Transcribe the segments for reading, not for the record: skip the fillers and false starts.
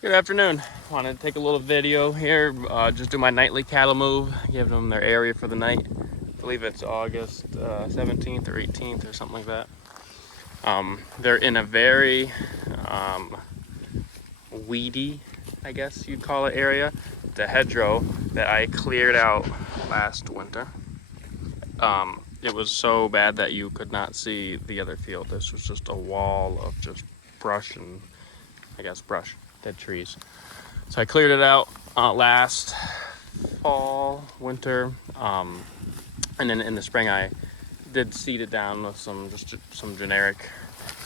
Good afternoon. Wanted to take a little video here, just do my nightly cattle move, give them their area for the night. I believe it's August 17th or 18th or something like that. They're in a very weedy, I guess you'd call it, area. The hedgerow that I cleared out last winter. It was so bad that you could not see the other field. This was just a wall of just brush and, I guess, brush, dead trees. So I cleared it out last fall, winter, and then in the spring I did seed it down with some generic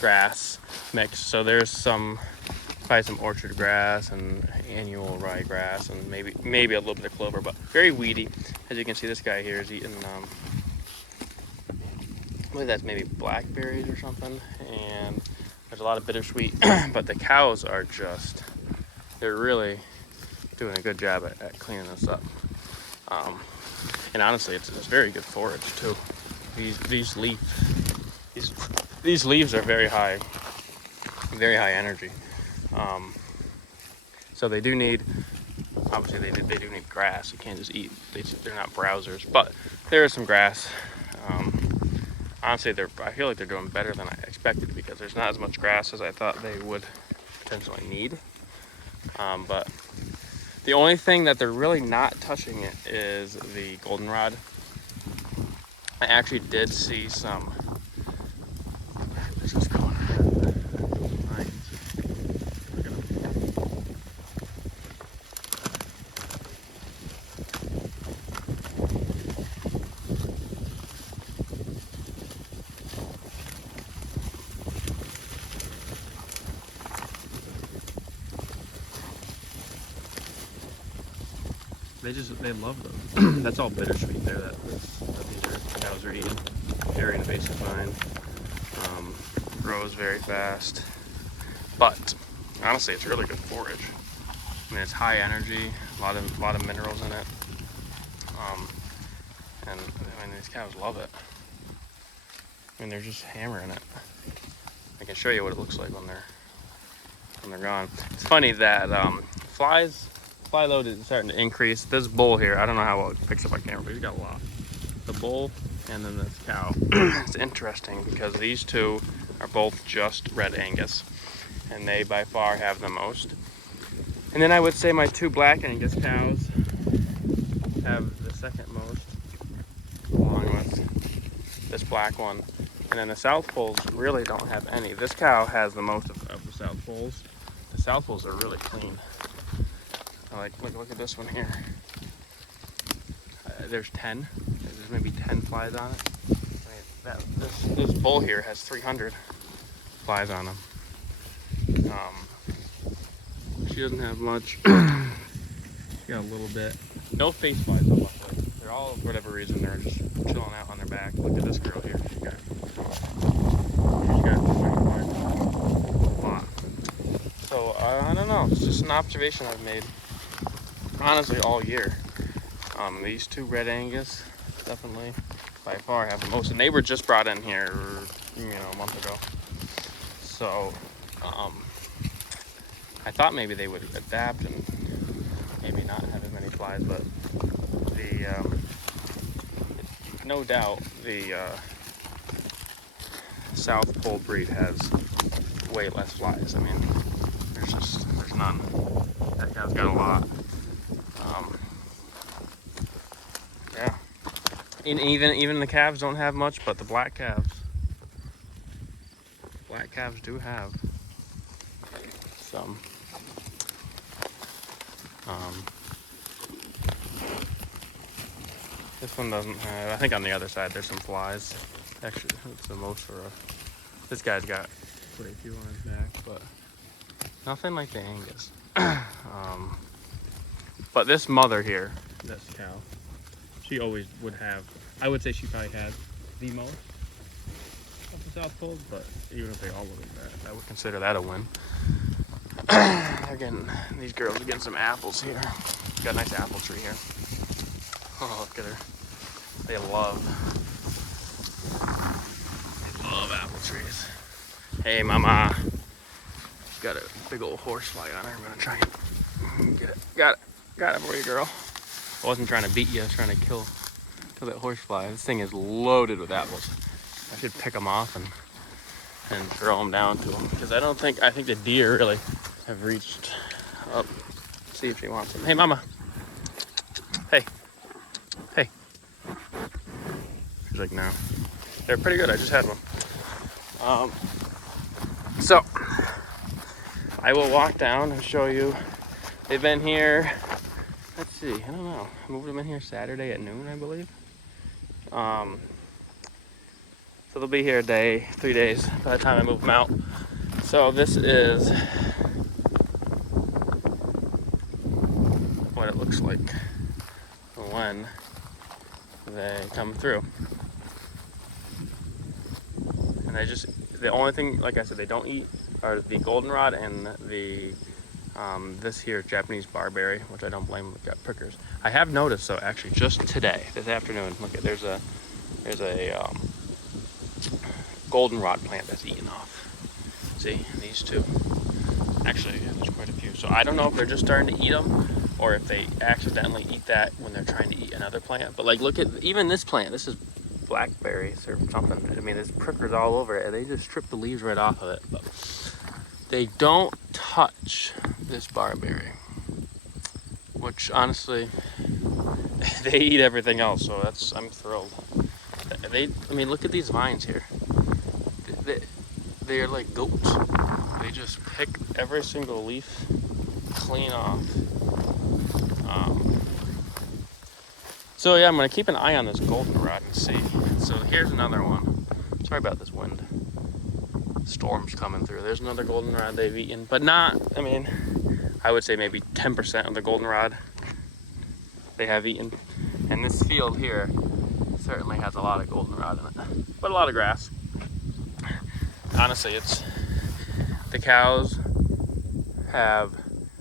grass mix. So there's probably some orchard grass and annual ryegrass and maybe a little bit of clover, but very weedy. As you can see, this guy here is eating, I believe that's maybe blackberries or something, and there's a lot of bittersweet, but the cows are they're really doing a good job at cleaning this up. And honestly, it's very good forage too. These leaves are very high energy. So they do need, obviously they do need grass. You can't just eat. They're not browsers, but there is some grass. Honestly, I feel like they're doing better than I expected because there's not as much grass as I thought they would potentially need. But the only thing that they're really not touching it is the goldenrod. I actually did see some. This is going. They love those. That's all bittersweet there that these cows are eating. Very invasive vine. Grows very fast. But honestly, it's really good forage. I mean, it's high energy, a lot of minerals in it. And I mean, these cows love it. I mean, they're just hammering it. I can show you what it looks like when they're gone. It's funny that fly load is starting to increase. This bull here, I don't know how well it picks up on camera, but he's got a lot. The bull and then this cow. It's interesting because these two are both just red Angus, and they by far have the most. And then I would say my two black Angus cows have the second most, along with this black one. And then the South Poles really don't have any. This cow has the most of the South Poles. The South Poles are really clean. Look at this one here. There's 10. There's maybe 10 flies on it. I mean, this bull here has 300 flies on him. She doesn't have much. She got a little bit. No face flies though, luckily. They're all, for whatever reason, they're just chilling out on their back. Look at this girl here. She's got 25. A lot. So I don't know. It's just an observation I've made. Honestly, all year. These two red Angus definitely by far have the most, and they were just brought in here, a month ago. So I thought maybe they would adapt and maybe not have as many flies, but no doubt the South Pole breed has way less flies. I mean, there's none. That cow's got a lot. Yeah. And even the calves don't have much, but the black calves do have some. This one doesn't have. I think on the other side there's some flies. Actually, it's the most for this guy's got quite a few on his back, but nothing like the Angus. But this mother here, this cow, she always would have. I would say she probably had the most of the South Poles, but even if they all look like that, I would consider that a win. These girls are getting some apples here. Got a nice apple tree here. Oh, look at her. They love apple trees. Hey, mama. got a big old horsefly on her. I'm gonna try and get it. Got it for you, girl. I wasn't trying to beat you. I was trying to kill that horsefly. This thing is loaded with apples. I should pick them off and throw them down to them, because I think the deer really have reached up. See if she wants them. Hey, mama. Hey. She's like, no. They're pretty good. I just had one. So I will walk down and show you. They've been here. Let's see. I don't know. I moved them in here Saturday at noon, I believe. So they'll be here 3 days by the time I move them out. So this is what it looks like when they come through. And the only thing, like I said, they don't eat are the goldenrod and the this here Japanese barberry, which I don't blame them, got prickers. I have noticed, so actually just today, this afternoon, look at there's a goldenrod plant that's eaten off. See, these two. Actually, there's quite a few. So I don't know if they're just starting to eat them, or if they accidentally eat that when they're trying to eat another plant. But like, look at even this plant. This is blackberries or something. I mean, there's prickers all over it, and they just strip the leaves right off of it. But they don't touch this barberry, which honestly, they eat everything else. So I'm thrilled. I mean, look at these vines here. They're like goats. They just pick every single leaf clean off. So yeah, I'm gonna keep an eye on this goldenrod and see. So here's another one. Sorry about this wind. Storm's coming through. There's another goldenrod they've eaten, but not, I mean, I would say maybe 10% of the goldenrod they have eaten. And this field here certainly has a lot of goldenrod in it, but a lot of grass. Honestly, the cows have,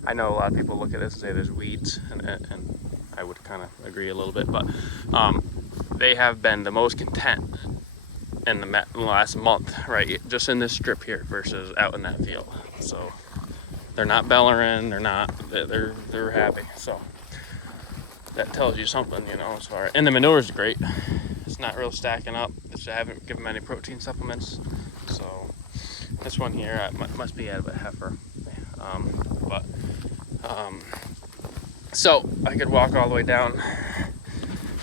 I know a lot of people look at this and say there's weeds, and I would kind of agree a little bit, but they have been the most content in the last month, right? Just in this strip here versus out in that field. So they're not bellering, they're happy. So that tells you something, you know, as far, and the manure is great. It's not real stacking up. I haven't given them any protein supplements. So this one here must be out of a heifer. So I could walk all the way down,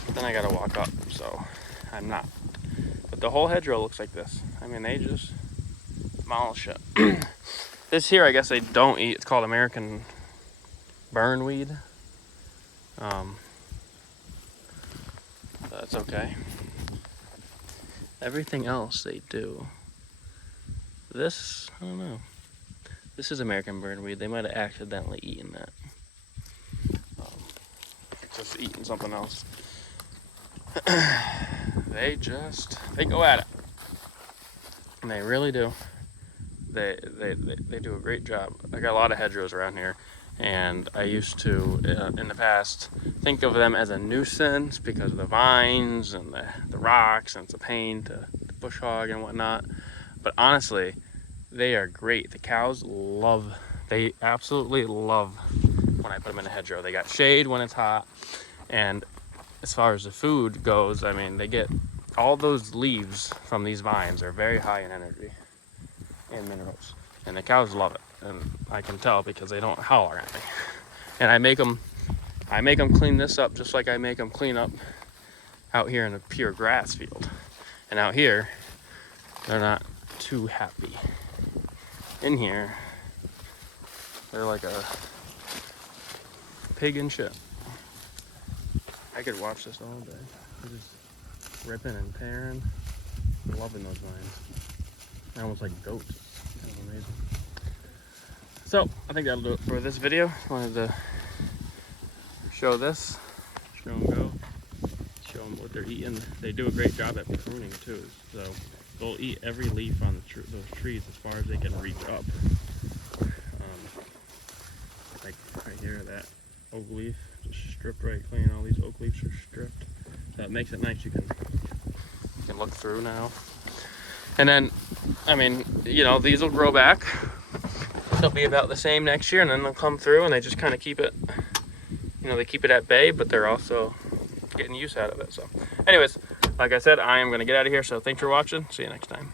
but then I gotta walk up, so I'm not. But the whole hedgerow looks like this. I mean, they just demolish it. This here, I guess they don't eat. It's called American burnweed. That's okay. Everything else they do. This, I don't know. This is American burnweed. They might have accidentally eaten that. Just eating something else. They go at it. And they really do. They do a great job. I got a lot of hedgerows around here, and I used to, in the past, think of them as a nuisance because of the vines and the rocks, and it's a pain to bush hog and whatnot. But honestly, they are great. The cows they absolutely love when I put them in a hedgerow. They got shade when it's hot, and as far as the food goes, I mean, they get all those leaves from these vines are very high in energy and minerals, and the cows love it, and I can tell because they don't holler at me. And I make them clean this up just like I make them clean up out here in a pure grass field. And out here, they're not too happy. In here, they're like a pig in shit. I could watch this all day. They're just ripping and tearing. Loving those vines. They're almost like goats. It's kind of amazing. So, I think that'll do it for this video. I wanted to show this, show them go, show them what they're eating. They do a great job at pruning too. So, they'll eat every leaf on those trees as far as they can reach up. Like right here, that oak leaf, just stripped right clean. All these oak leaves are stripped. So it makes it nice. You can look through now. And then, I mean, you know, these will grow back. they'll be about the same next year, and then they'll come through and they just kind of keep it, you know, they keep it at bay, but they're also getting use out of it. So anyways, like I said, I am going to get out of here. So thanks for watching. See you next time.